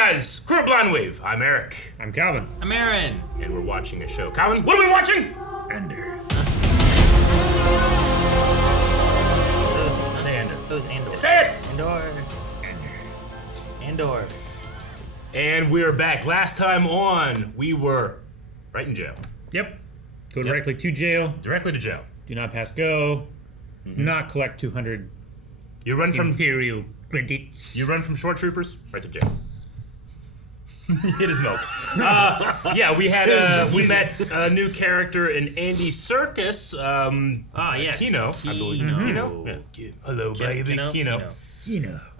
guys, Crew of Blind Wave. I'm Eric. I'm Calvin. I'm Aaron. And we're watching a show. Calvin, what are we watching? Andor. Say Andor. It was Andor. Say it! Andor. And we're back. Last time on, we were right in jail. Yep. Go directly to jail. Directly to jail. Do not pass go. Not collect 200 You run from Imperial credits. You run from short troopers right to jail. Hit his milk. We had we met a new character in Andy Serkis. Yes. Kino, I believe. Kino. Yeah. Hello, baby. Kino.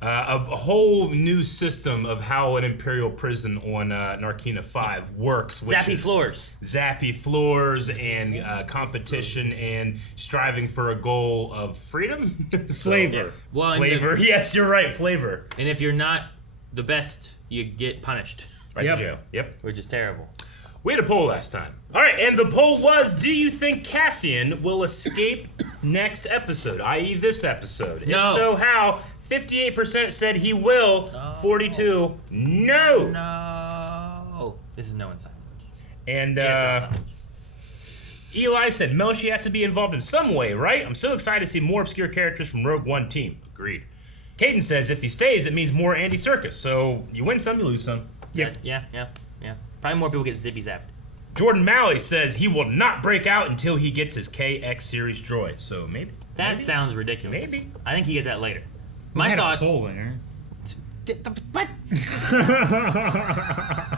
A whole new system of how an Imperial prison on Narkina 5 works. Which Zappy floors. Zappy floors and competition and striving for a goal of freedom. Flavor. Well, Flavor. Yes, you're right. Flavor. And if you're not the best, you get punished. Right to jail. Yep. Which is terrible. We had a poll last time. All right, and the poll was, do you think Cassian will escape next episode, i.e. this episode? No. If so, how? 58% said he will. 42, no. No. This is no inside. And Yes, Eli said, Melshi has to be involved in some way, right? I'm so excited to see more obscure characters from Rogue One team. Agreed. Caden says, if he stays, it means more Andy Serkis. So you win some, you lose some. Yeah. Probably more people get zippy zapped. Jordan Malley says he will not break out until he gets his KX series droid. So maybe. That sounds ridiculous. Maybe. I think he gets that later. We My had thought. a poll in What?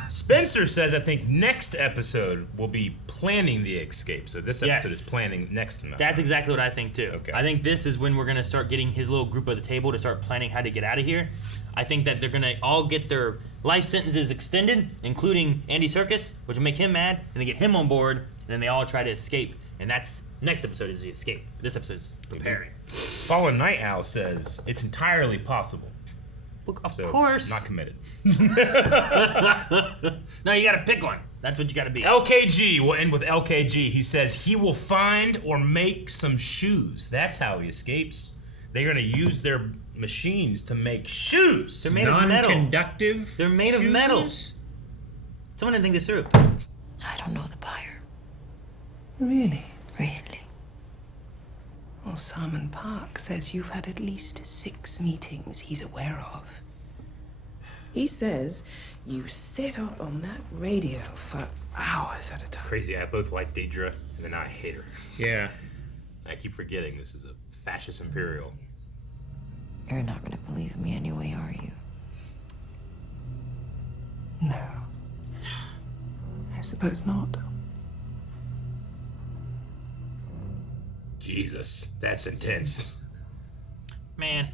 Spencer says, I think next episode will be planning the escape. So this episode Yes. is planning next month. That's exactly what I think too. Okay. I think this is when we're gonna start getting his little group at the table to start planning how to get out of here. I think that they're gonna all get their life sentences extended, including Andy Serkis, which will make him mad, and they get him on board, and then they all try to escape. And that's next episode is the escape. This episode is preparing. Fallen Night Owl says it's entirely possible. Look, of So course. not committed. No, you gotta pick one. That's what you gotta be. LKG, we'll end with LKG. He says he will find or make some shoes. That's how he escapes. They're gonna use their machines to make shoes. They're made of metal. Non-conductive. They're made of shoes? metal. Someone didn't think this through. I don't know the buyer. Really? Really? Well, Simon Park says you've had at least 6 meetings he's aware of. He says you sit up on that radio for hours at a time. Crazy. I both like Dedra, and then I hate her. Yeah. I keep forgetting this is a fascist Imperial. You're not gonna believe me anyway, are you? No. I suppose not. Jesus, that's intense. Man.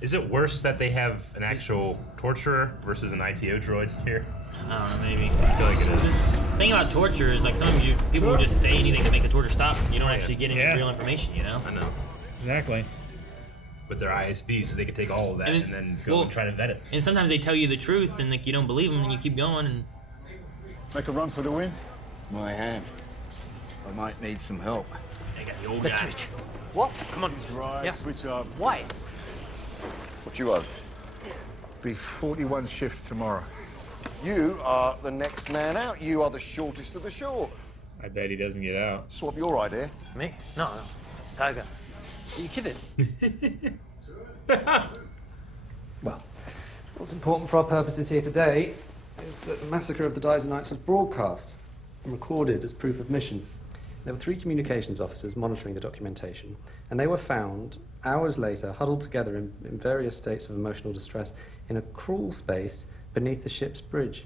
Is it worse that they have an actual torturer versus an ITO droid here? I don't know, maybe. I feel like it is. The thing about torture is like sometimes people will just say anything to make the torture stop. You don't actually get any Yeah. real information, you know? I know. Exactly. But they're ISB, so they can take all of that And and then go and try to vet it. And sometimes they tell you the truth and like you don't believe them and you keep going and Make a run for the win? My hand. I might need some help. they got the old guy. What? Come on. Right, Yeah. switch up. Why? What you owe? Be 41 shift tomorrow. You are the next man out. You are the shortest of the short. I bet he doesn't get out. Swap your idea. Me? No, it's Tiger. Are you kidding? Well, what's important for our purposes here today is that the massacre of the Dizenites was broadcast and recorded as proof of mission. There were 3 communications officers monitoring the documentation, and they were found hours later huddled together in various states of emotional distress in a crawl space beneath the ship's bridge.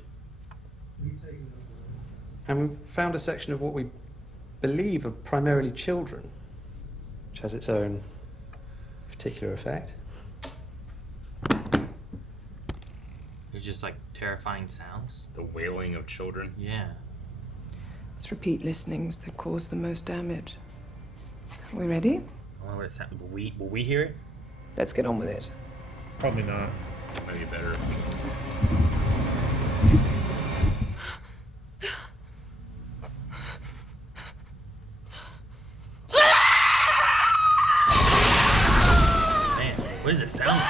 And we found a section of what we believe are primarily children, which has its own particular effect. There's just like terrifying sounds. The wailing of children. Yeah. It's repeat listenings that cause the most damage. Are we ready? I wonder what it sounds. Will we hear it? Let's get on with it. Probably not. Maybe better. Man, what does it sound like?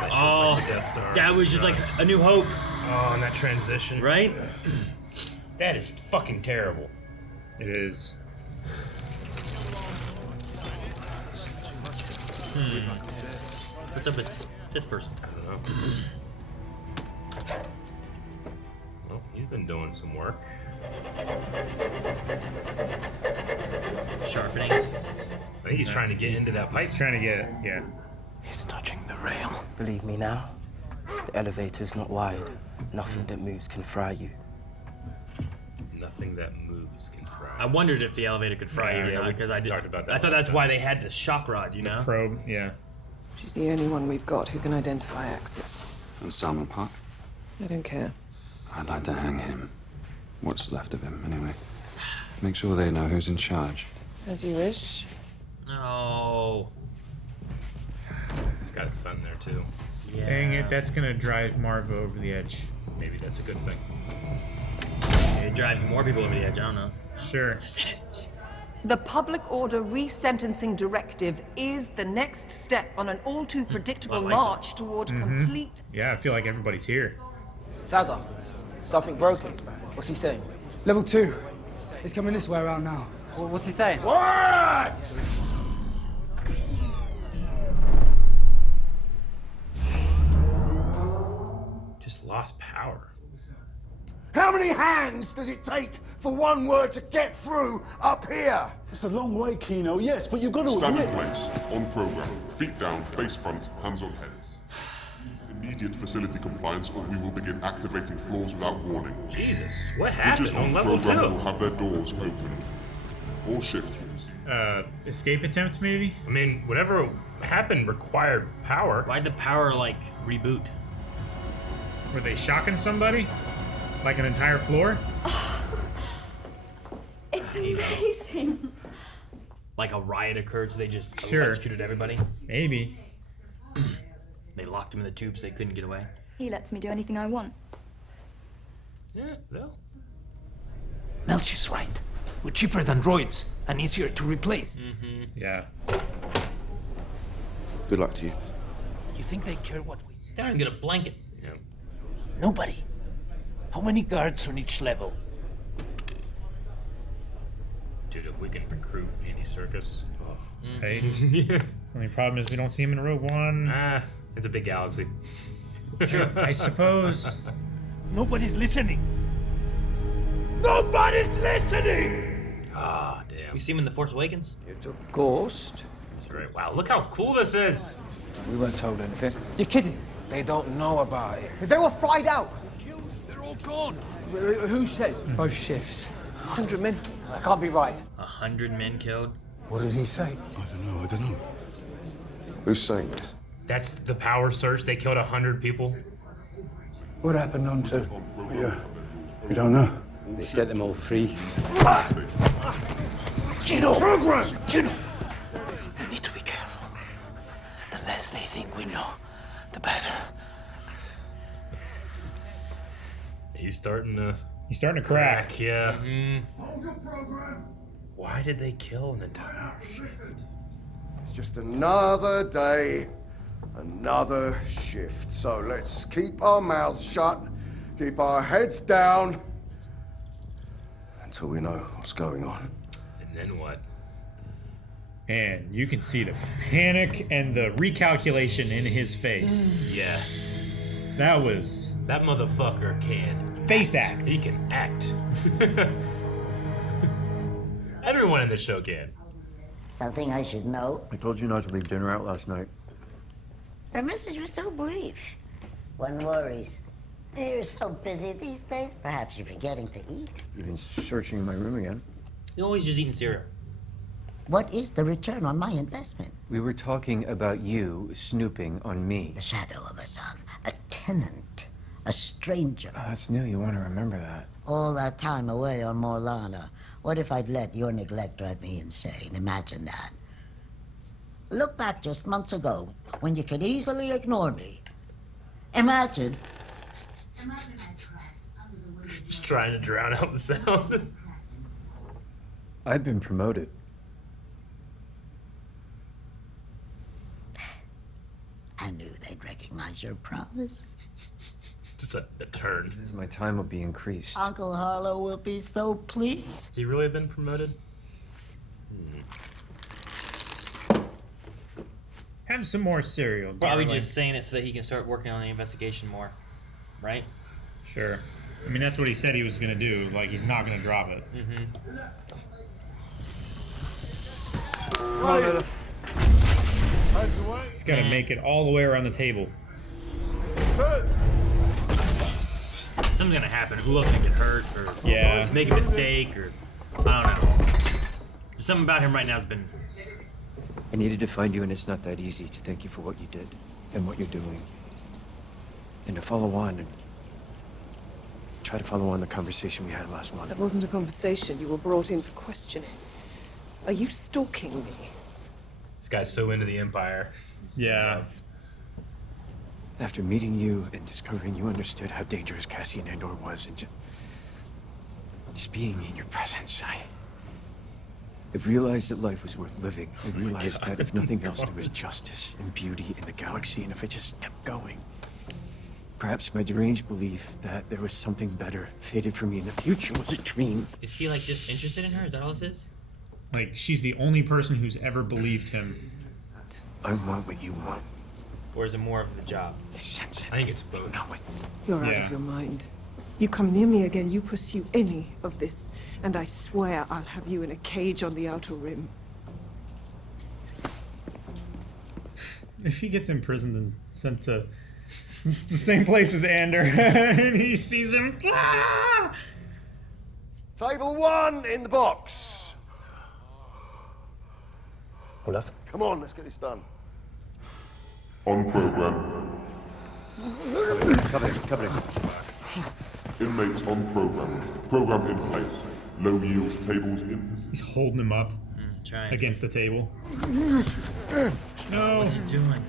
That's just like the Death Star. That was just like A New Hope. Oh, and that transition. Right? That is fucking terrible. It is. What's up with this person? I don't know. Well, he's been doing some work. Sharpening. I think he's trying to get into that pipe. He's trying to get, yeah. He's touching the rail. Believe me now, the elevator's not wide. Nothing that moves can fry you. Nothing that moves can fry. I wondered if the elevator could fry you or not, because I talked about that I thought last that's time. why they had the shock rod, you know? Probe, yeah. She's the only one we've got who can identify access. And Salmon Park? I don't care. I'd like to hang him. What's left of him, anyway. Make sure they know who's in charge. As you wish. No. He's got a son there too. Yeah. Dang it, that's gonna drive Marva over the edge. Maybe that's a good thing. It drives more people over the edge, I don't know. Sure. The Senate. The public order resentencing directive is the next step on an all too predictable march toward complete. Yeah, I feel like everybody's here. Stagger, something broken. What's he saying? Level 2. He's coming this way around now. What's he saying? What? Just lost power. How many hands does it take for one word to get through up here? It's a long way, Kino, yes, but you've got to Stand in admit... place, on program, feet down, face front, hands on heads. Immediate facility compliance or we will begin activating floors without warning. Jesus, what happened Bridges on level program 2? will have their doors open. All shifts will proceed. Escape attempt, maybe? I mean, whatever happened required power. Why'd the power, like, reboot? Were they shocking somebody? Like an entire floor? It's amazing. Like a riot occurred, so they just executed everybody? Maybe. They locked them in the tube so they couldn't get away. He lets me do anything I want. Yeah, well. Melch is right. We're cheaper than droids and easier to replace. Yeah. Good luck to you. You think they care what we They don't even get a blanket. Yeah. Nobody. How many guards on each level? Dude, if we can recruit Andy Serkis. Hey. Only problem is we don't see him in Rogue One. It's a big galaxy. I suppose. Nobody's listening. Nobody's listening! Ah, damn. We see him in The Force Awakens? It's a ghost. That's right. Wow, look how cool this is. We weren't told anything. You're kidding. They don't know about it. They were fried out. They're all gone. Who said? Both shifts. 100 men. That can't be right. 100 men killed? What did he say? I don't know. Who's saying this? That's the power surge. They killed 100 people. What happened on to... Yeah, we don't know. They set them all free. Kino! Program! Kino! We need to be careful. The less they think we know, the better. He's starting to crack. Yeah. Hold your program! Why did they kill an entire shift? It's just another day, another shift. So let's keep our mouths shut, keep our heads down, until we know what's going on. And then what? And you can see the panic and the recalculation in his face. Yeah. That was... That motherfucker can... Face act. He can act. Everyone in this show can. Something I should know? I told you not to leave dinner out last night. The message was so brief. One worries. You're so busy these days, perhaps you're forgetting to eat. You've been searching my room again. You're always just eating cereal. What is the return on my investment? We were talking about you snooping on me. The shadow of a son, a tenant, a stranger. Oh, that's new. You want to remember that. All that time away on Morlana. What if I'd let your neglect drive me insane? Imagine that. Look back just months ago, when you could easily ignore me. Imagine. Just trying to drown out the sound. I've been promoted. I knew they'd recognize your promise. Just a turn. My time will be increased. Uncle Harlow will be so pleased. Has he really been promoted? Have some more cereal. Probably darling. just saying it so that he can start working on the investigation more, right? Sure. I mean, that's what he said he was gonna do. Like, he's not gonna drop it. He's gotta make it all the way around the table. Something's gonna happen. Who else can get hurt or make a mistake or I don't know. Something about him right now has been. I needed to find you, and it's not that easy to thank you for what you did and what you're doing. And to follow on and try to follow on the conversation we had last month. That wasn't a conversation. You were brought in for questioning. Are you stalking me? This guy's so into the Empire. Yeah. After meeting you and discovering you understood how dangerous Cassian Andor was, and just being in your presence, I realized that life was worth living. I realized that if nothing else, there was justice and beauty in the galaxy, and if I just kept going, perhaps my deranged belief that there was something better fated for me in the future was a dream. Is he like just interested in her? Is that all this is? Like, she's the only person who's ever believed him. I want what you want. Or is it more of the job? I think it's both. You're out of your mind. You come near me again, you pursue any of this, and I swear I'll have you in a cage on the outer rim. If he gets imprisoned and sent to the same place as Andor, and he sees him. Table 1 in the box. Olaf? Come on, let's get this done. On program. Cover him. Inmates on program. Program in place. Low yield tables in. He's holding him up against the table. No. What's he doing?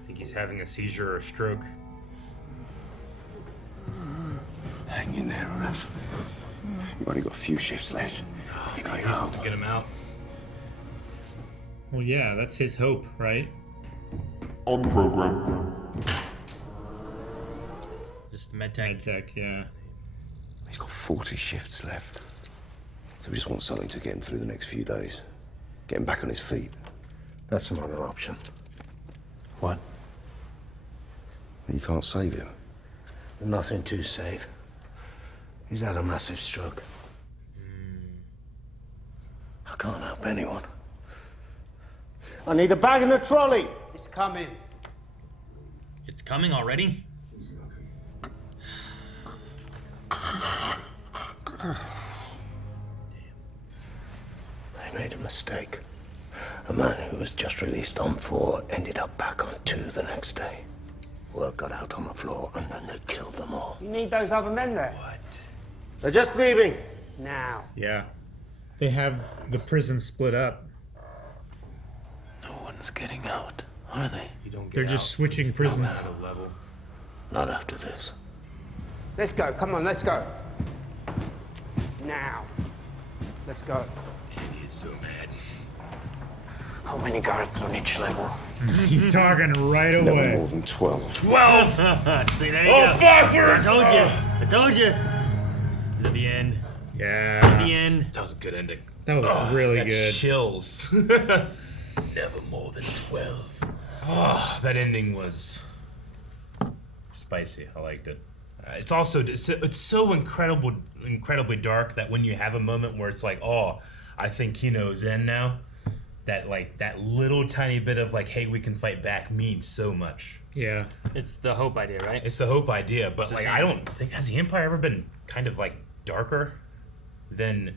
I think he's having a seizure or a stroke. Hang in there, Olaf. You've only got a few shifts left. You got He just wants to get him out. Well, yeah, that's his hope, right? On program. Just the medtech. Medtech, yeah. He's got 40 shifts left. So we just want something to get him through the next few days. Get him back on his feet. That's another option. What? You can't save him. Nothing to save. He's had a massive stroke. I can't help anyone. I need a bag and a trolley. It's coming. It's coming already? I made a mistake. A man who was just released on 4 ended up back on 2 the next day. Word got out on the floor and then they killed them all. You need those other men there. What? They're just leaving. Now. Yeah. They have the prison split up. No one's getting out, are they? You don't get They're just switching prisons. Level. Not after this. Let's go. Come on, let's go. Now. Let's go. Andy is so mad. How many guards on each level? He's talking right away. Never more than 12. 12! See, there you Oh, go. fuck! I told you. I told you. Is it the end? Yeah. At the end. That was a good ending. That was really that good. Chills. Never more than 12. Oh, that ending was spicy. I liked it. It's also it's so incredibly dark that when you have a moment where it's like, oh, I think Kino's in now, that like that little tiny bit of like, hey, we can fight back means so much. Yeah. It's the hope idea, right? It's the hope idea, but like I don't think, has the Empire ever been kind of like darker than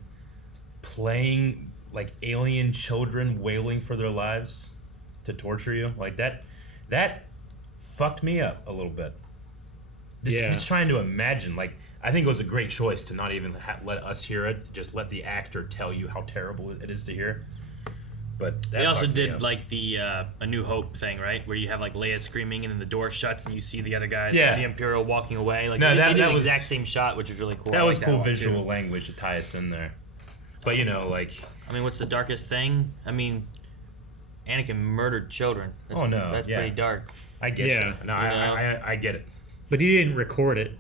playing like alien children wailing for their lives to torture you? Like that fucked me up a little bit. Just trying to imagine, like, I think it was a great choice to not even let us hear it, just let the actor tell you how terrible it is to hear. But that they also fucked me did up. like the A New Hope thing, right? Where you have like Leia screaming and then the door shuts and you see the other guy, the Imperial walking away. Like No, they did that the was exact same shot, which was really cool. That I was like cool that one, visual too. language to tie us in there. But you know, like, I mean, what's the darkest thing? I mean, Anakin murdered children. That's, oh no, that's pretty dark. I get you. No, You know? I get it. But he didn't record it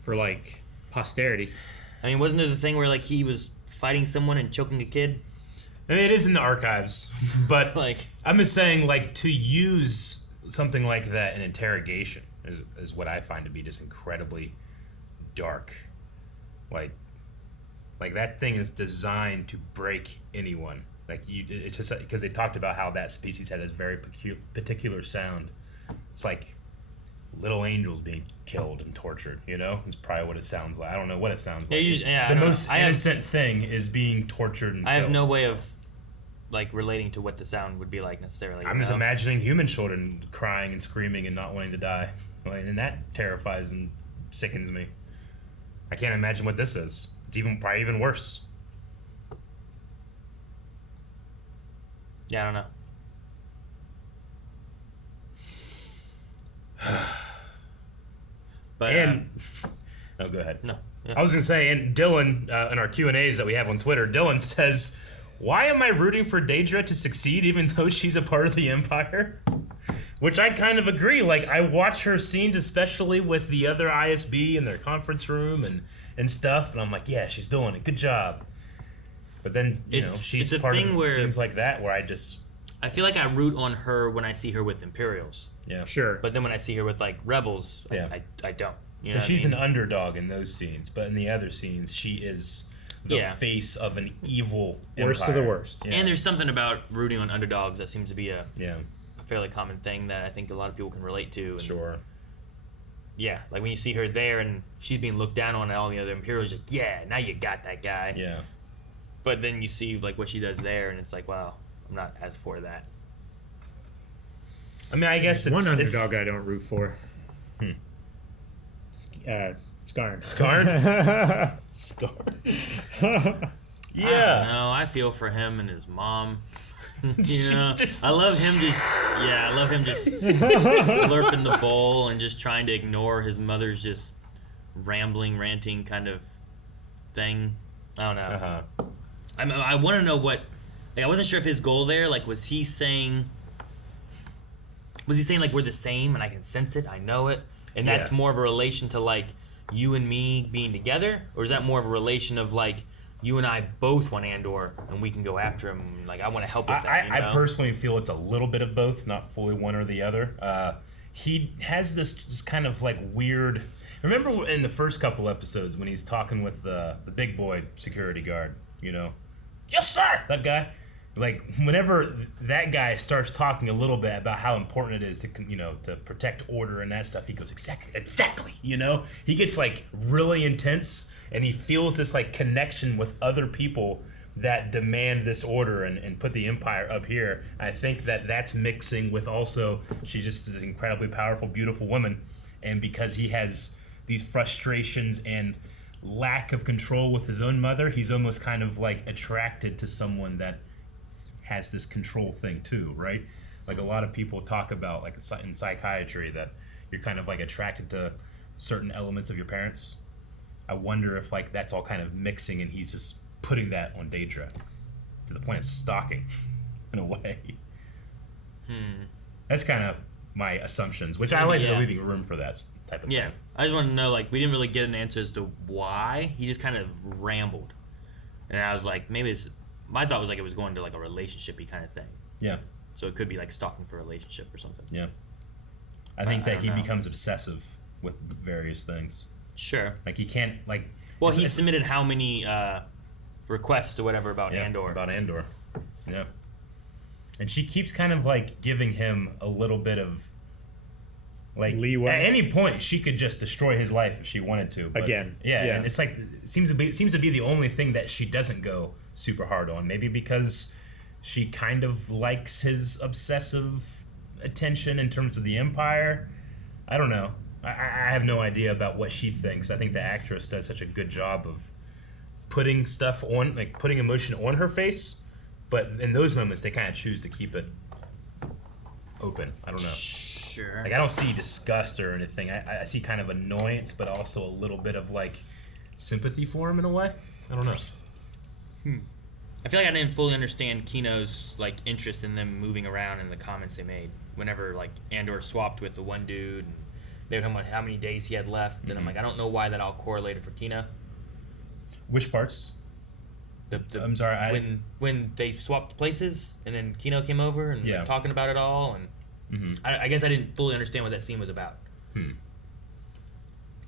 for, like, posterity. I mean, wasn't there the thing where, like, he was fighting someone and choking a kid? I mean, it is in the archives, but like, I'm just saying, like, to use something like that in interrogation is what I find to be just incredibly dark. Like that thing is designed to break anyone. Like, it's just because they talked about how that species had this very particular sound. It's like little angels being killed and tortured, you know? It's probably what it sounds like. I don't know what it sounds like. The most innocent thing is being tortured and killed. I have no way of, like, relating to what the sound would be like necessarily. I'm just imagining human children crying and screaming and not wanting to die. And that terrifies and sickens me. I can't imagine what this is. It's probably even worse. Yeah, I don't know. But oh, go ahead. No, yeah. I was gonna say, and Dylan in our Q&As that we have on Twitter, Dylan says, "Why am I rooting for Dedra to succeed even though she's a part of the Empire?" Which I kind of agree. Like, I watch her scenes, especially with the other ISB in their conference room and stuff, and I'm like, yeah, she's doing it. Good job. But then, you know, she's part of scenes like that where I feel like I root on her when I see her with Imperials. Yeah. Sure. But then when I see her with, like, Rebels, I don't. You know Because she's an underdog in those scenes, but in the other scenes, she is the face of an evil worst empire. of the worst. Yeah. And there's something about rooting on underdogs that seems to be a fairly common thing that I think a lot of people can relate to. And sure. Yeah, like when you see her there and she's being looked down on and all the other Imperials, like, yeah, now you got that guy. Yeah. But then you see, like, what she does there, and it's like, wow, I'm not as for that. I mean, I guess one underdog I don't root for. Skarn. Skarn? Skarn. Yeah. No, I feel for him and his mom. You know, I love him just slurping the bowl and just trying to ignore his mother's just rambling, ranting kind of thing. I don't know. I want to know what. Like, I wasn't sure if his goal there, like, was he saying like we're the same and I can sense it, I know it, and that's more of a relation to, like, you and me being together, or is that more of a relation of, like, you and I both want Andor, and we can go after him. Like, I want to help with that. You know? I personally feel it's a little bit of both, not fully one or the other. He has this just kind of, like, weird. Remember in the first couple episodes when he's talking with the big boy security guard, you know? Yes, sir! That guy. Like, whenever that guy starts talking a little bit about how important it is to, you know, to protect order and that stuff, he goes, exactly, you know? He gets, like, really intense, and he feels this, like, connection with other people that demand this order and put the Empire up here. I think that's mixing with also, she's just an incredibly powerful, beautiful woman, and because he has these frustrations and lack of control with his own mother, he's almost kind of, like, attracted to someone that has this control thing too, right? Like, a lot of people talk about, like, in psychiatry, that you're kind of, like, attracted to certain elements of your parents. I wonder if, like, that's all kind of mixing and he's just putting that on Dedra to the point of stalking in a way. That's kind of my assumptions, which I like leaving room for that type of thing. I just want to know, like, we didn't really get an answer as to why. He just kind of rambled. And I was like, maybe my thought was, like, it was going to, like, a relationship-y kind of thing. Yeah. So it could be, like, stalking for a relationship or something. Yeah. I think that he becomes obsessive with various things. Sure. Like, he can't, like... Well, he submitted how many requests or whatever about Andor. About Andor. Yeah. And she keeps kind of, like, giving him a little bit of, like, leeway. At any point, she could just destroy his life if she wanted to. But, again. Yeah, and it's like, it seems to be the only thing that she doesn't go super hard on. Maybe because she kind of likes his obsessive attention in terms of the Empire. I don't know. I have no idea about what she thinks. I think the actress does such a good job of putting stuff on, like, putting emotion on her face, but in those moments they kind of choose to keep it open. I don't know. Sure. Like, I don't see disgust or anything. I see kind of annoyance, but also a little bit of, like, sympathy for him in a way. I don't know. I feel like I didn't fully understand Kino's, like, interest in them moving around in the comments they made. Whenever, like, Andor swapped with the one dude, and they were talking about how many days he had left, and I'm like, I don't know why that all correlated for Kino. Which parts? I'm sorry. When they swapped places, and then Kino came over and was like, talking about it all, and I guess I didn't fully understand what that scene was about.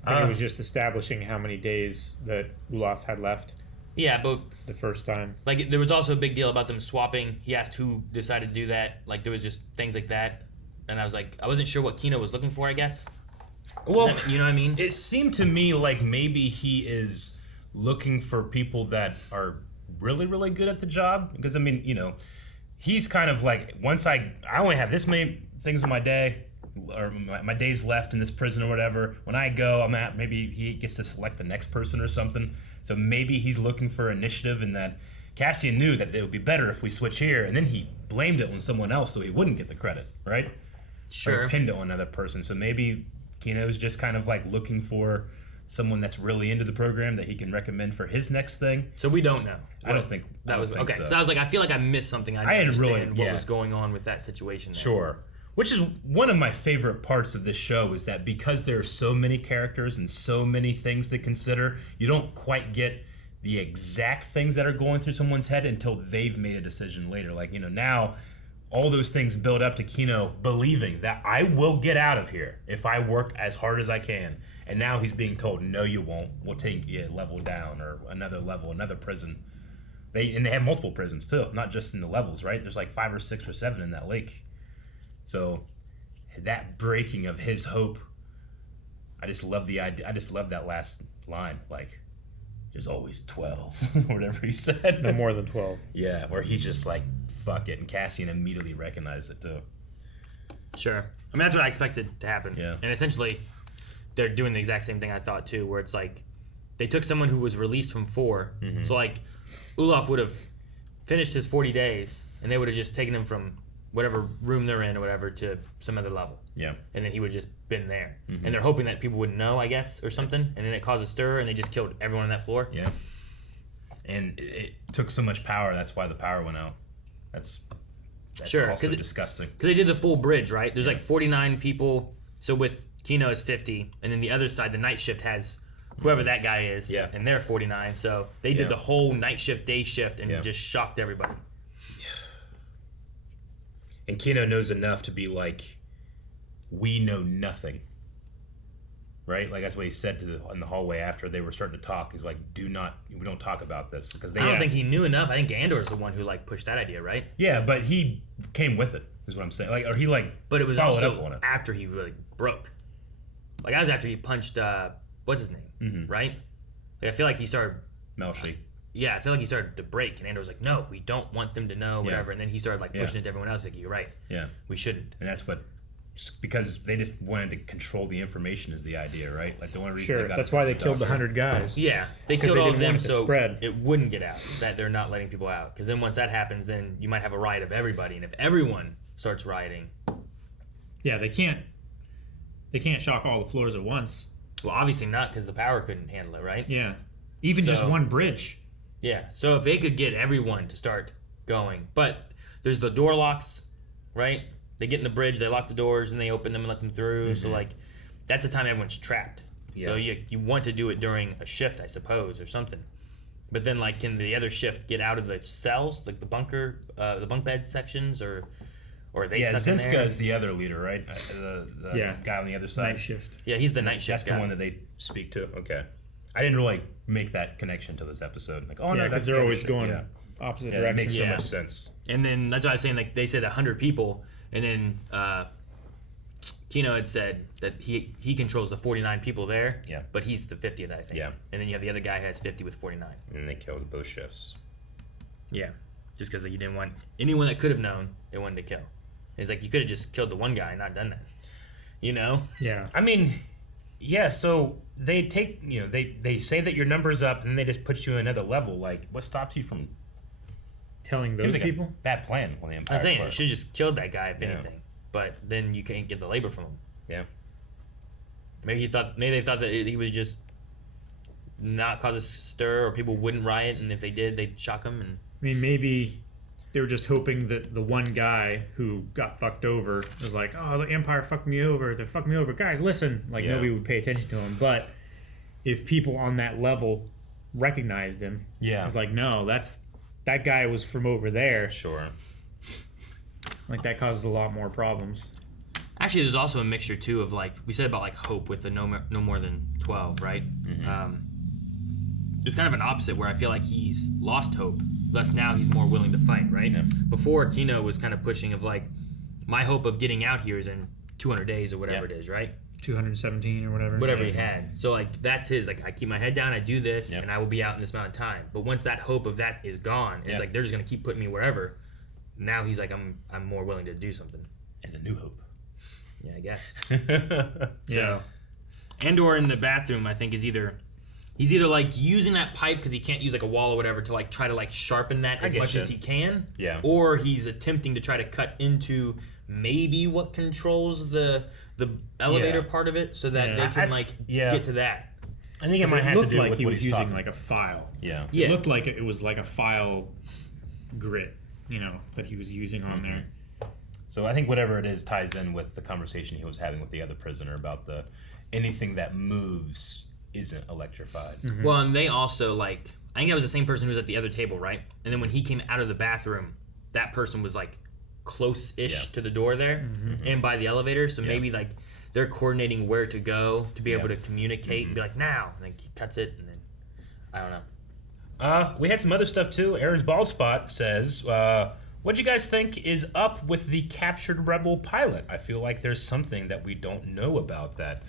I think it was just establishing how many days that Olaf had left. Yeah, but the first time, like, there was also a big deal about them swapping. He asked who decided to do that. Like, there was just things like that, and I was like, I wasn't sure what Kino was looking for, I guess. Well, you know what I mean? It seemed to me like maybe he is looking for people that are really, really good at the job. Because, I mean, you know, he's kind of like, once I only have this many things in my day, or my days left in this prison or whatever. When I go, maybe he gets to select the next person or something. So maybe he's looking for initiative, in that Cassian knew that it would be better if we switch here, and then he blamed it on someone else so he wouldn't get the credit, right? Sure. Or pinned it on another person. So maybe Kino's just kind of like looking for someone that's really into the program that he can recommend for his next thing. So we don't know. I don't think that was okay. so. So I was like, I feel like I missed something. I didn't understand what was going on with that situation there. Sure. Which is one of my favorite parts of this show, is that because there are so many characters and so many things to consider, you don't quite get the exact things that are going through someone's head until they've made a decision later. Like, you know, now all those things build up to Kino believing that I will get out of here if I work as hard as I can. And now he's being told, no, you won't. We'll take you a level down, or another level, another prison. They have multiple prisons too, not just in the levels, right? There's like 5 or 6 or 7 in that lake. So that breaking of his hope, I just love the idea. I just love that last line, like, there's always 12, or whatever he said. No more than 12. Yeah, where he's just like, fuck it, and Cassian immediately recognized it too. Sure. I mean, that's what I expected to happen. Yeah. And essentially, they're doing the exact same thing I thought too, where it's like, they took someone who was released from 4. Mm-hmm. So like, Olaf would have finished his 40 days, and they would have just taken him from whatever room they're in or whatever to some other level. Yeah. And then he would have just been there. Mm-hmm. And they're hoping that people wouldn't know, I guess, or something. And then it caused a stir, and they just killed everyone on that floor. Yeah. And it took so much power, that's why the power went out. That's sure, also disgusting. Because they did the full bridge, right? There's like 49 people. So with Kino it's 50, and then the other side, the night shift, has whoever that guy is, and they're 49. So they did the whole night shift, day shift, and just shocked everybody. And Kino knows enough to be like, we know nothing. Right? Like, that's what he said in the hallway after they were starting to talk. He's like, we don't talk about this. Because I don't think he knew enough. I think Andor is the one who like pushed that idea, right? Yeah, but he came with it, is what I'm saying. Like, or he like, but it was followed also up on it. After he really broke. Like, that was after he punched, what's his name? Mm-hmm. Right? Like, I feel like he started... Melshi. Yeah, I feel like he started to break, and Andor was like, no, we don't want them to know, whatever. And then he started like pushing it to everyone else, like, you're right. Yeah. We shouldn't. And that's what, just because they just wanted to control the information is the idea, right? Like, the only reason Sure, they got that's why they killed the 100 guys. Yeah, they 'Cause killed they all of didn't them want it to so spread. it wouldn't get out, that they're not letting people out. Because then once that happens, then you might have a riot of everybody. And if everyone starts rioting... Yeah, they can't shock all the floors at once. Well, obviously not, because the power couldn't handle it, right? Yeah. Even just one bridge. Yeah, so if they could get everyone to start going. But there's the door locks, right? They get in the bridge, they lock the doors, and they open them and let them through. Mm-hmm. So, like, that's the time everyone's trapped. Yeah. So you want to do it during a shift, I suppose, or something. But then, like, can the other shift get out of the cells, like the bunker, the bunk bed sections, or are they stuck in there? Zinska is the other leader, right? The guy on the other side. Night shift. Yeah, he's the night shift That's guy. the one that they speak to. Okay. I didn't really make that connection to this episode. Like, oh no, Yeah, that's because they're the always other going thing. opposite That directions. makes so much sense. And then that's why I was saying, like, they said 100 people, and then Kino had said that he controls the 49 people there. Yeah. But he's the 50th, I think. Yeah. And then you have the other guy who has 50 with 49. And they killed both shifts. Yeah. Just because you didn't want anyone that could have known, they wanted to kill. And it's like, you could have just killed the one guy and not done that. You know? Yeah. I mean, yeah, so they take, they say that your number's up, and then they just put you in another level. Like, what stops you from telling those like people? A bad plan on the Empire. I'm saying Club. you should have just killed that guy, if Yeah. anything. But then you can't get the labor from him. Yeah. Maybe they thought that he would just not cause a stir, or people wouldn't riot, and if they did, they'd shock him. And I mean, maybe they were just hoping that the one guy who got fucked over was like, oh, the Empire fucked me over. They fucked me over. Guys, listen. Like, nobody would pay attention to him. But if people on that level recognized him, I was like, no, that guy was from over there. Sure. Like, that causes a lot more problems. Actually, there's also a mixture, too, of, like, we said about, like, hope with the no more than 12, right? There's kind of an opposite where I feel like he's lost hope, thus now he's more willing to fight, right? Yeah. Before, Kino was kind of pushing of, like, my hope of getting out here is in 200 days or whatever it is, right? 217 or whatever. Whatever he had. So, like, that's his. Like, I keep my head down, I do this, and I will be out in this amount of time. But once that hope of that is gone, it's like they're just going to keep putting me wherever. Now he's like, I'm more willing to do something. It's a new hope. Yeah, I guess. So, Andor in the bathroom, I think, is he's either like using that pipe because he can't use like a wall or whatever to like try to like sharpen that as much as he can, or he's attempting to try to cut into maybe what controls the elevator part of it so that they can get to that. I think it might have to do like with he what was he's using talking. like a file. Yeah. It looked like it was like a file grit, that he was using on there. So I think whatever it is ties in with the conversation he was having with the other prisoner about anything that moves isn't electrified. Well, and they also I think that was the same person who was at the other table, right? And then when he came out of the bathroom, that person was like close-ish to the door there and by the elevator. So maybe like they're coordinating where to go to be able to communicate and be like, now. And then he cuts it, and then I don't know. We had some other stuff too. Aaron's Bald Spot says, what do you guys think is up with the captured rebel pilot? I feel like there's something that we don't know about that.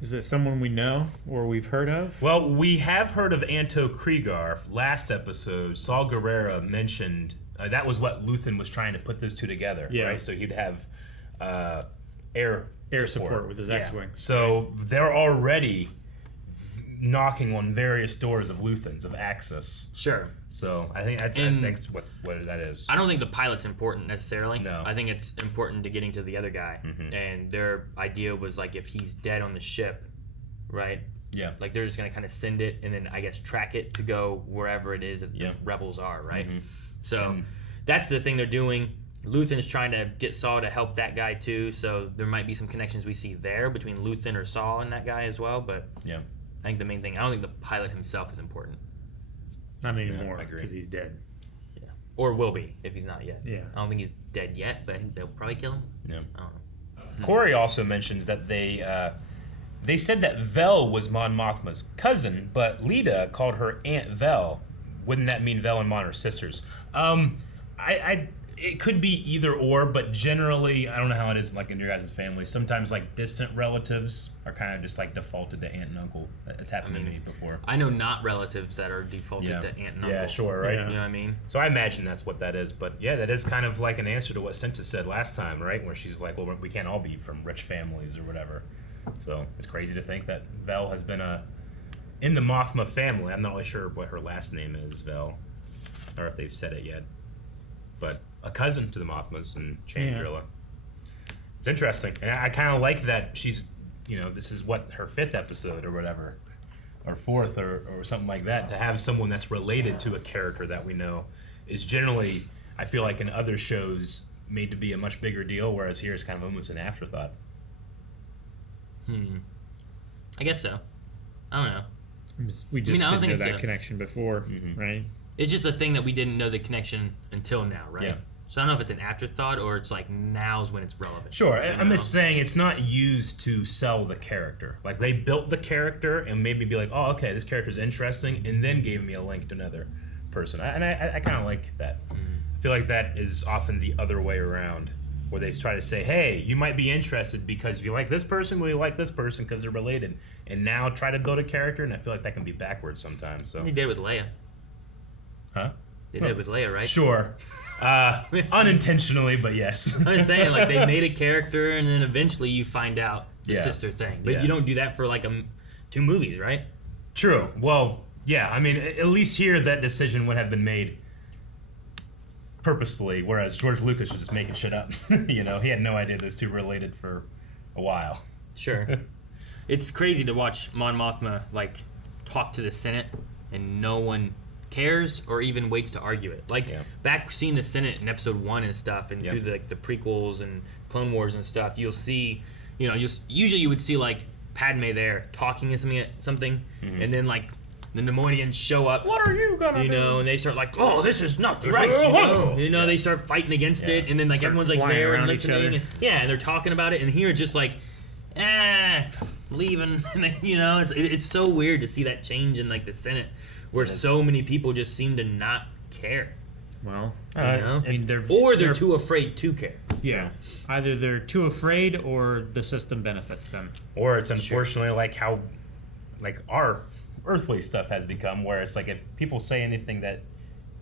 Is it someone we know or we've heard of? Well, we have heard of Anto Kriegar. Last episode, Saul Guerrera mentioned that was what Luthen was trying to put those two together, right? So he'd have air support with his X-Wing. So they're already knocking on various doors of Luthen's, of Axis. Sure. So I think that's what that is. I don't think the pilot's important necessarily. No. I think it's important to getting to the other guy. And their idea was like if he's dead on the ship, right? Yeah. Like they're just going to kind of send it and then I guess track it to go wherever it is that the rebels are, right? So that's the thing they're doing. Luthen's trying to get Saul to help that guy too. So there might be some connections we see there between Luthen or Saul and that guy as well. But I think the main thing, I don't think the pilot himself is important. Not anymore, because he's dead. Yeah. Or will be, if he's not yet. Yeah. I don't think he's dead yet, but I think they'll probably kill him. Yeah. I don't know. Corey also mentions that they said that Vel was Mon Mothma's cousin, but Leda called her Aunt Vel. Wouldn't that mean Vel and Mon are sisters? It could be either or, but generally, I don't know how it is like in your guys' family. Sometimes like distant relatives are kind of just like defaulted to aunt and uncle. It's happened to me before. I know not relatives that are defaulted to aunt and uncle. Yeah, sure, right? You know what I mean? So I imagine that's what that is. But yeah, that is kind of like an answer to what Cinta said last time, right? Where she's like, well, we can't all be from rich families or whatever. So it's crazy to think that Vel has been in the Mothma family. I'm not really sure what her last name is, Vel, or if they've said it yet. But a cousin to the Mothmas and Chandrilla. It's interesting. And I kind of like that she's, this is what, her 5th episode or whatever, or 4th or something like that. To have someone that's related to a character that we know is generally, I feel like in other shows, made to be a much bigger deal, whereas here it's kind of almost an afterthought. I guess so. I don't know. We just didn't know that connection before, right? It's just a thing that we didn't know the connection until now, right? Yeah. So I don't know if it's an afterthought or it's like now's when it's relevant. Sure. I'm just saying it's not used to sell the character. Like they built the character and made me be like, oh, okay, this character's interesting, and then gave me a link to another person. I kind of like that. I feel like that is often the other way around, where they try to say, hey, you might be interested because if you like this person, well, you like this person because they're related. And now try to build a character, and I feel like that can be backwards sometimes. So They did with Leia. Huh? They did with Leia, right? Sure. Unintentionally, but yes. I'm just saying, like, they made a character, and then eventually you find out the sister thing. But you don't do that for, like, 2 movies, right? True. Well, yeah. I mean, at least here that decision would have been made purposefully, whereas George Lucas was just making shit up. He had no idea those two were related for a while. Sure. It's crazy to watch Mon Mothma, like, talk to the Senate, and no one cares or even waits to argue it. Like back seeing the Senate in episode 1 and stuff, and through the prequels and Clone Wars and stuff, you'll see, usually you would see like Padme there talking to something, and then like the Neimoidians show up. What are you gonna do? And they start like, oh, this is not right. They start fighting against it, and then like everyone's like there and listening. And they're talking about it, and here it's just like, leaving. It's so weird to see that change in like the Senate, where so many people just seem to not care. Well, I mean, they're too afraid to care. Yeah, either they're too afraid or the system benefits them, or it's unfortunately like how, like our earthly stuff has become, where it's like if people say anything that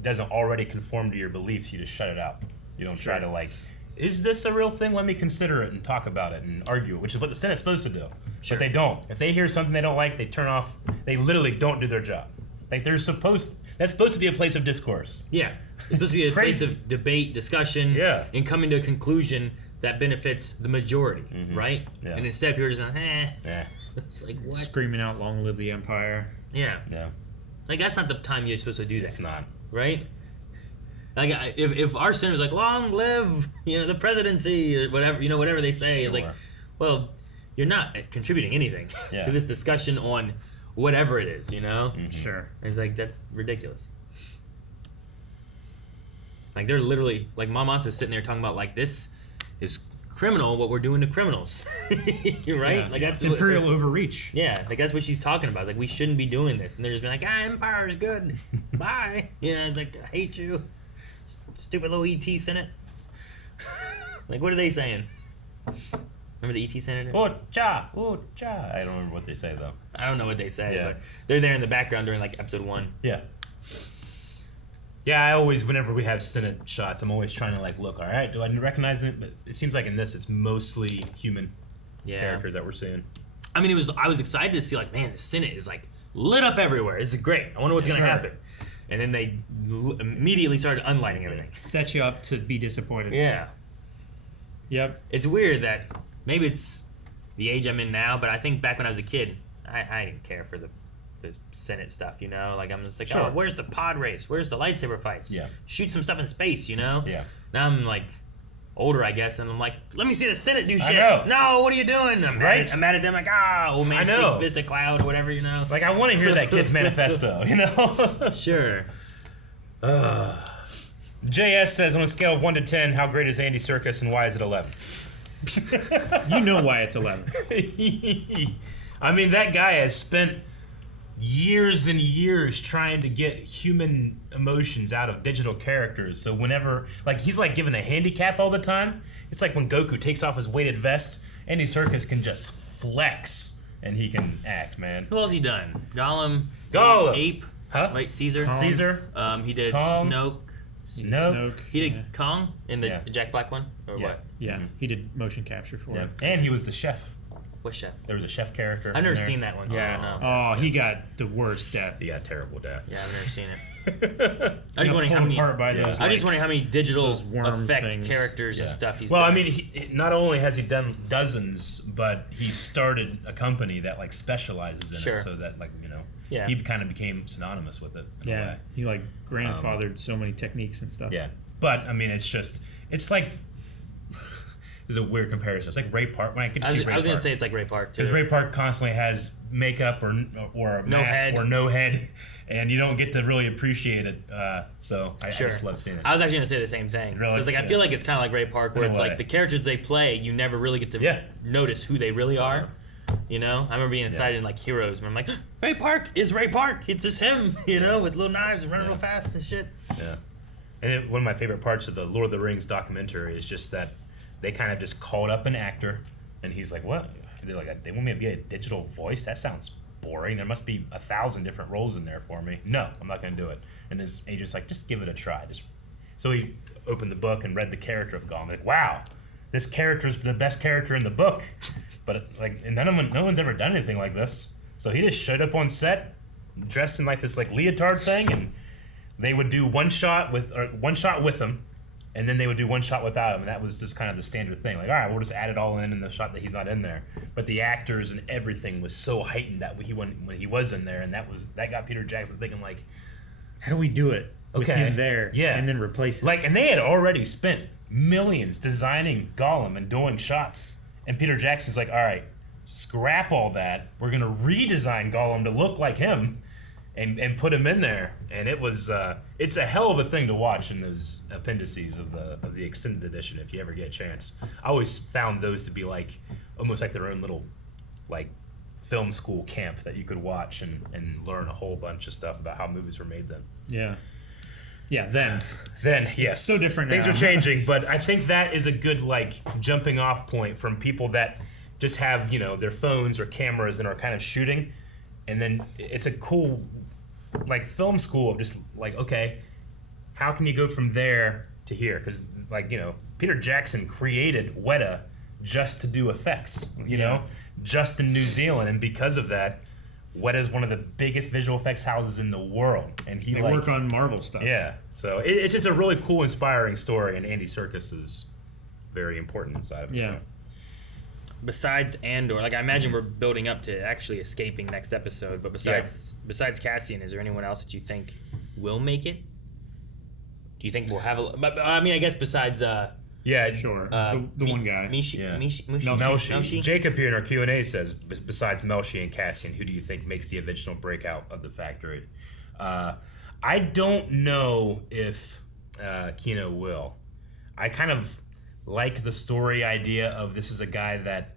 doesn't already conform to your beliefs, you just shut it out. You don't try to like, is this a real thing? Let me consider it and talk about it and argue it, which is what the Senate's supposed to do. But they don't. If they hear something they don't like, they turn off. They literally don't do their job. Like that's supposed to be a place of discourse. Yeah, it's supposed to be a place of debate, discussion, and coming to a conclusion that benefits the majority, right? Yeah. And instead, people are just like, It's like, what? Screaming out, "Long live the Empire!" Yeah. Like that's not the time you're supposed to do that. It's not, right? Like if our senator's like, "Long live, the presidency," or whatever, whatever they say, it's like, well, you're not contributing anything to this discussion on whatever it is, Sure. It's like that's ridiculous. Like they're literally like Mon Mothma's sitting there talking about like this is criminal what we're doing to criminals. You're right. Yeah. Like that's imperial overreach. Yeah, like that's what she's talking about. It's like we shouldn't be doing this, and they're just being like, Empire is good. Bye. It's like I hate you, stupid little ET Senate. Like what are they saying? Remember the ET Senator? Ooh-cha. I don't remember what they say though. I don't know what they say, but they're there in the background during like episode 1. Yeah, I always, whenever we have Senate shots, I'm always trying to like look, all right, do I recognize it? But it seems like in this, it's mostly human characters that we're seeing. I mean, I was excited to see like, man, the Senate is like lit up everywhere. This is great. I wonder what's going to happen. And then they immediately started unlighting everything. Set you up to be disappointed. Yeah. Yep. It's weird that maybe it's the age I'm in now, but I think back when I was a kid, I didn't care for the Senate stuff, like I'm just like, oh, where's the pod race? Where's the lightsaber fights? Yeah. Shoot some stuff in space, Yeah. Now I'm like older, I guess, and I'm like, let me see the Senate do shit. I know. No, what are you doing? I'm mad at them, like, old man shakes fist at cloud or whatever, Like I want to hear that kid's manifesto, Sure. JS says on a scale of 1 to 10, how great is Andy Serkis and why is it 11? You know why it's 11. I mean, that guy has spent years and years trying to get human emotions out of digital characters. So whenever, like, he's like given a handicap all the time. It's like when Goku takes off his weighted vest, Andy Serkis can just flex and he can act, man. Who else he done? Gollum. Ape. Huh? Like Caesar. Kong. Caesar. He did Kong. Snoke. He did Kong in the Jack Black one? Or what? Yeah. He did motion capture for it. And he was the chef. What chef? There was a chef character. I've never seen that one. So I don't know. Oh, he got the worst death. He got terrible death. Yeah, I've never seen it. I just wondering how many digital effect characters and stuff he's done. I mean, he, not only has he done dozens, but he started a company that like specializes in it, so that like he kind of became synonymous with it. Yeah, he like grandfathered so many techniques and stuff. Yeah, but I mean, it's like. It's a weird comparison. It's like Ray Park. When I was going to say it's like Ray Park, too. Because Ray Park constantly has makeup or a mask or no head, and you don't get to really appreciate it. So I just love seeing it. I was actually going to say the same thing. Really? So it's like I feel like it's kind of like Ray Park, where it's like the characters they play, you never really get to notice who they really are. I remember being excited in like Heroes, where I'm like, Ray Park is Ray Park. It's just him, with little knives and running real fast and shit. Yeah. And one of my favorite parts of the Lord of the Rings documentary is just that they kind of just called up an actor, and he's like, "What? They're like, they want me to be a digital voice? That sounds boring. There must be 1,000 different roles in there for me. No, I'm not going to do it." And his agent's like, "Just give it a try." So he opened the book and read the character of Gollum. Like, wow, this character's the best character in the book, but and no one's ever done anything like this. So he just showed up on set, dressed in like this like leotard thing, and they would do one shot with him. And then they would do one shot without him, and that was just kind of the standard thing. Like, all right, we'll just add it all in the shot that he's not in there. But the actors and everything was so heightened that when he was in there, and that got Peter Jackson thinking like, how do we do it with him there? Yeah. And then replace it. And they had already spent millions designing Gollum and doing shots. And Peter Jackson's like, all right, scrap all that. We're going to redesign Gollum to look like him and put him in there. And it was, it's a hell of a thing to watch in those appendices of the extended edition if you ever get a chance. I always found those to be almost like their own little, film school camp that you could watch and learn a whole bunch of stuff about how movies were made then. Yeah. Yeah, then yes. It's so different now. Things are changing, but I think that is a good jumping off point from people that just have, their phones or cameras and are kind of shooting. And then it's a cool film school of just okay, how can you go from there to here? Because Peter Jackson created Weta just to do effects, you know, just in New Zealand, and because of that, Weta is one of the biggest visual effects houses in the world, and they work on Marvel stuff. Yeah, so it's just a really cool, inspiring story, and Andy Serkis is very important inside of it. Yeah. So. Besides Andor, I imagine we're building up to actually escaping next episode. But besides Cassian, is there anyone else that you think will make it? Do you think we'll have I guess besides. Sure. The one guy. Melshi. Jacob here in our Q&A says, besides Melshi and Cassian, who do you think makes the eventual breakout of the Factory? I don't know if Kino will. I kind of like the story idea of this is a guy that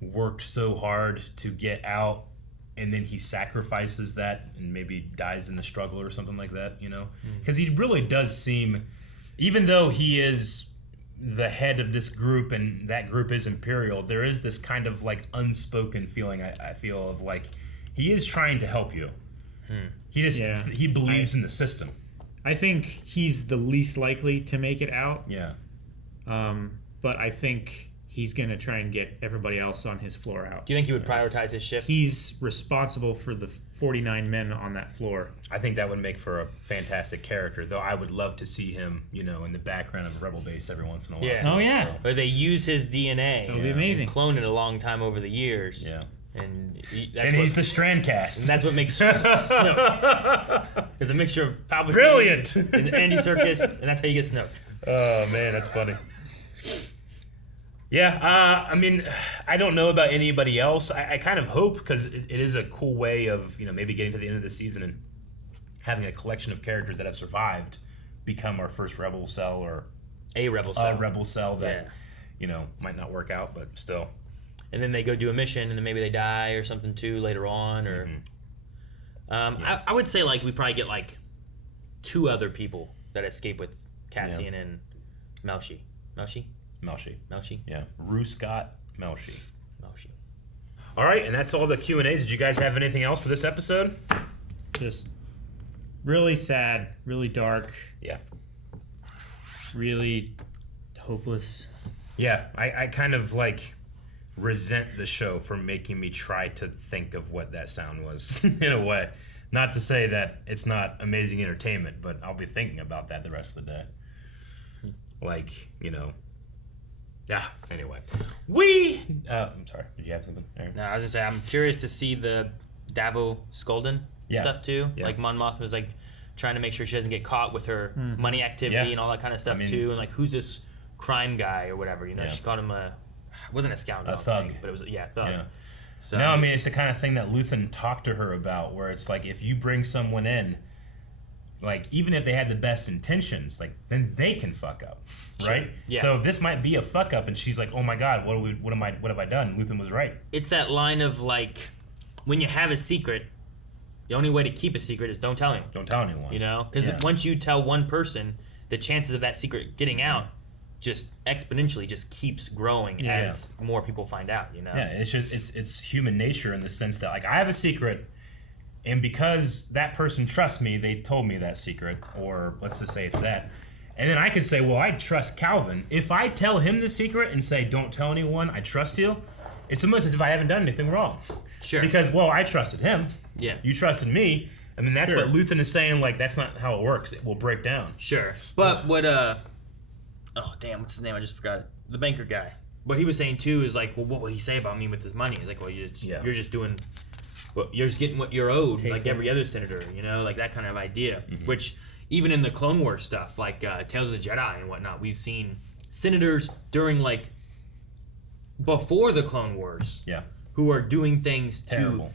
worked so hard to get out, and then he sacrifices that and maybe dies in the struggle or something like that, Because he really does seem, even though he is the head of this group and that group is Imperial, there is this kind of unspoken feeling I feel of he is trying to help you. He believes in the system. I think he's the least likely to make it out. Yeah. But I think he's going to try and get everybody else on his floor out. Do you think he would prioritize his shift? He's responsible for the 49 men on that floor. I think that would make for a fantastic character, though I would love to see him, in the background of Rebel Base every once in a while. Yeah. Oh, yeah. So. Or they use his DNA. That would be amazing. Clone it a long time over the years. Yeah. And he's the Strandcast. And that's what makes Snoke. There's a mixture of Palpatine Brilliant! And Andy Serkis, and that's how you get Snoke. Oh, man, that's funny. Yeah, I don't know about anybody else. I kind of hope, because it is a cool way of, maybe getting to the end of the season and having a collection of characters that have survived become our first Rebel Cell or a Rebel Cell. A Rebel Cell that, might not work out, but still. And then they go do a mission, and then maybe they die or something too later on. Or I would say we probably get 2 other people that escape with Cassian and Melshi. Melshi. Yeah. Rue Scott, Melshi. All right, and that's all the Q&As. Did you guys have anything else for this episode? Just really sad, really dark. Yeah. Really hopeless. Yeah, I kind of resent the show for making me try to think of what that sound was in a way. Not to say that it's not amazing entertainment, but I'll be thinking about that the rest of the day. Yeah, anyway. I'm sorry, did you have something, Aaron? No, I was going to say, I'm curious to see the Davo Sculdun stuff too. Yeah. Mon Mothma was trying to make sure she doesn't get caught with her money activity and all that kind of stuff too. And who's this crime guy or whatever, She called him wasn't a scoundrel. A thug. But it was, a thug. Yeah. So no, it's the kind of thing that Luthen talked to her about, where it's if you bring someone in, even if they had the best intentions, then they can fuck up, right? Sure. Yeah. So this might be a fuck up, and she's like, "Oh my God, what have I done?" Luthen was right. It's that line of when you have a secret, the only way to keep a secret is don't tell anyone. Don't tell anyone. Because once you tell one person, the chances of that secret getting out just exponentially just keeps growing as more people find out. Yeah, it's just it's human nature in the sense that I have a secret. And because that person trusts me, they told me that secret, or let's just say it's that. And then I could say, well, I trust Calvin. If I tell him the secret and say, don't tell anyone, I trust you, it's almost as if I haven't done anything wrong. Sure. Because, I trusted him. Yeah. You trusted me. That's what Luthen is saying, that's not how it works. It will break down. Sure. But what, oh, damn, what's his name? I just forgot it. The banker guy. What he was saying, too, is well, what will he say about me with his money? He's well, you're just doing well, you're just getting what you're owed, like every other senator, you know, like that kind of idea. Which even in the Clone Wars stuff, like Tales of the Jedi and whatnot, we've seen senators during like before the Clone Wars, who are doing things to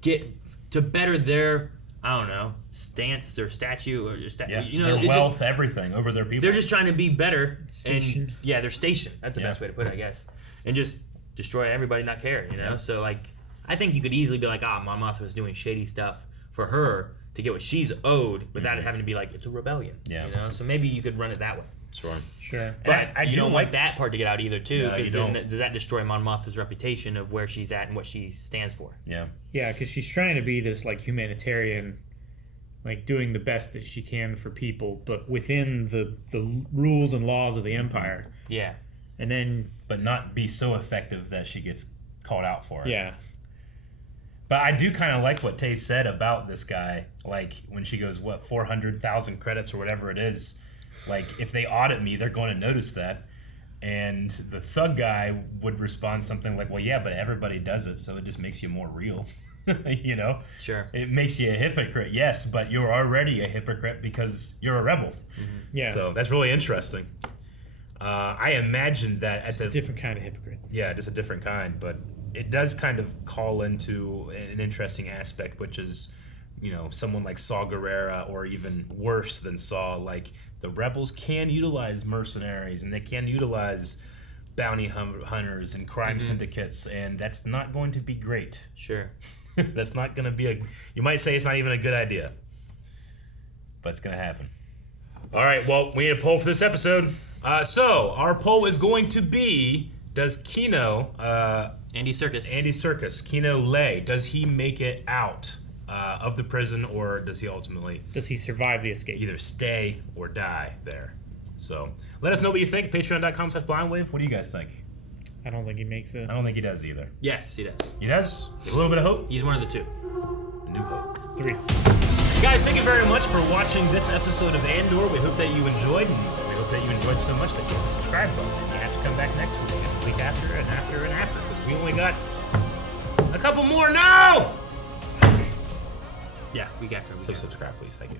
get to better their, I don't know, stance, their statue, or you know, their wealth, everything over their people. They're just trying to be better. Station. And yeah, they're stationed. That's the best way to put it, I guess. And just destroy everybody, not care, you know? So, like, I think you could easily be like, Mon Mothma was doing shady stuff for her to get what she's owed without it having to be like, it's a rebellion. You know? So maybe you could run it that way. Sure. But I you do don't like want that part to get out either, too. No, you Because don't. does that destroy Mon Mothma's reputation of where she's at and what she stands for? Yeah. Yeah, because she's trying to be this like humanitarian, like doing the best that she can for people, but within the rules and laws of the Empire. Yeah. And then, but not be so effective that she gets called out for it. Yeah. But I do kind of like what Tay said about this guy. Like when she goes, 400,000 credits or whatever it is. Like if they audit me, they're going to notice that. And the thug guy would respond something like, well, yeah, but everybody does it, so it just makes you more real. You know? Sure. It makes you a hypocrite, yes, but you're already a hypocrite because you're a rebel. Yeah. So that's really interesting. I imagine that at a different kind of hypocrite. Yeah, just a different kind, but it does kind of call into an interesting aspect, which is, you know, someone like Saw Gerrera, or even worse than Saw, like the rebels can utilize mercenaries and they can utilize bounty hunters and crime syndicates, and that's not going to be great. Sure. That's not going to be you might say it's not even a good idea, but it's going to happen. All right, well, we need a poll for this episode. So our poll is going to be, does Kino... Andy Serkis, Kino Lay, does he make it out of the prison, or does he ultimately... Does he survive the escape? Either stay or die there. So let us know what you think. Patreon.com/blindwave. What do you guys think? I don't think he makes it. I don't think he does either. Yes, he does. He does? A little bit of hope? He's one of the two. A new hope. 3. Guys, thank you very much for watching this episode of Andor. We hope that you enjoyed, and we hope that you enjoyed so much that you hit the subscribe button. And you have to come back next week, and the week after, and after, and after, because we only got a couple more. No! Yeah, week after. So subscribe, please. Thank you.